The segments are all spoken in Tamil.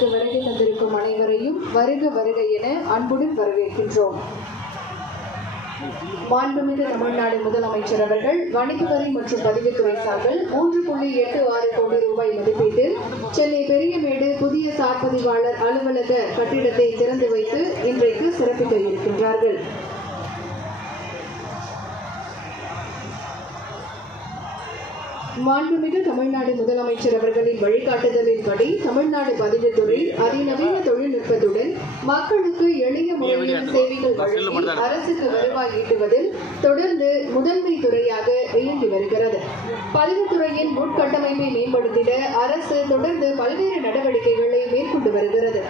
விழாவிற்கு வருகை தந்திருக்கும் அனைவரையும் வருக வருக என அன்புடன் வரவேற்கின்றோம். மாண்புமிகு தமிழ்நாடு முதலமைச்சர் அவர்கள் வணிக வரி மற்றும் பதிவுத்துறை சார்பில் மூன்று புள்ளி எட்டு ஆறு கோடி ரூபாய் மதிப்பீட்டில் சென்னை பெரியமேடு புதிய சார்பதிவாளர் அலுவலக கட்டிடத்தை திறந்து வைத்து இன்றைக்கு சிறப்பிக்க இருக்கின்றார்கள். மாண்புமிகு தமிழ்நாடு முதலமைச்சர் அவர்களின் வழிகாட்டுதலின்படி தமிழ்நாடு பதிவுத்துறை அதிநவீன தொழில்நுட்பத்துடன் மக்களுக்கு எளிய முறையில் சேவைகள் வழங்கி அரசுக்கு வருவாய் ஈட்டுவதில் தொடர்ந்து முதன்மை துறையாக இயங்கி வருகிறது. பதிவுத்துறையின் உட்கட்டமைப்பை மேம்படுத்திட அரசு தொடர்ந்து பல்வேறு நடவடிக்கைகளை மேற்கொண்டு வருகிறது.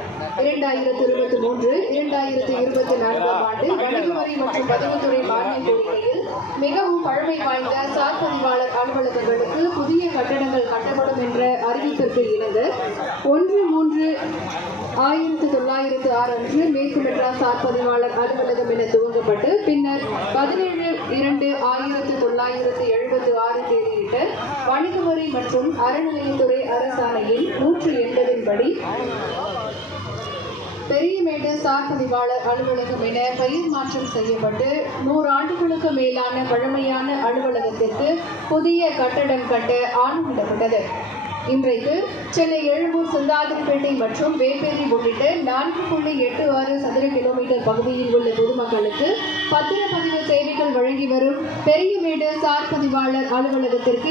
இரண்டாயிரத்தி இருபத்தி மூன்று இரண்டாயிரத்தி இருபத்தி நான்காம் ஆண்டு வணிக வரி மற்றும் பதிவுத்துறை மானிய கோரிக்கையில் மிகவும் பழமை வாய்ந்த சார்பதிவாளர் அலுவலகங்களுக்கு புதிய கட்டடங்கள் கட்டப்படும் என்ற அறிவிப்பிற்கு இணங்க ஒன்று மூன்று ஆயிரத்தி தொள்ளாயிரத்து ஆறு அன்று மேற்கு மெட்ராஸ் சார்பதிவாளர் அலுவலகம் என துவங்கப்பட்டு பின்னர் பதினேழு இரண்டு ஆயிரத்தி தொள்ளாயிரத்து எழுபத்தி ஆறு தேதியிட்ட வணிக வரி மற்றும் அறநிலையத்துறை அரசாணையின் நூற்று எண்பதின்படி படி பெரியமேடு சார்பதிவாளர் அலுவலகம் என பெயர் மாற்றம் செய்யப்பட்டு நூறு ஆண்டுகளுக்கு மேலான பழமையான அலுவலகத்திற்கு புதிய கட்டடம் கட்ட ஆணையிடப்பட்டது. இன்றைக்கு சென்னை எழும்பூர் சிந்தாதிரிப்பேட்டை மற்றும் வேப்பேரி உள்ளிட்ட நான்கு புள்ளி எட்டு ஆறு சதுர கிலோமீட்டர் பகுதியில் உள்ள பொதுமக்களுக்கு பத்திரப்பதிவு சேவைகள் வழங்கி வரும் பெரியமேடு சார் பதிவாளர் அலுவலகத்திற்கு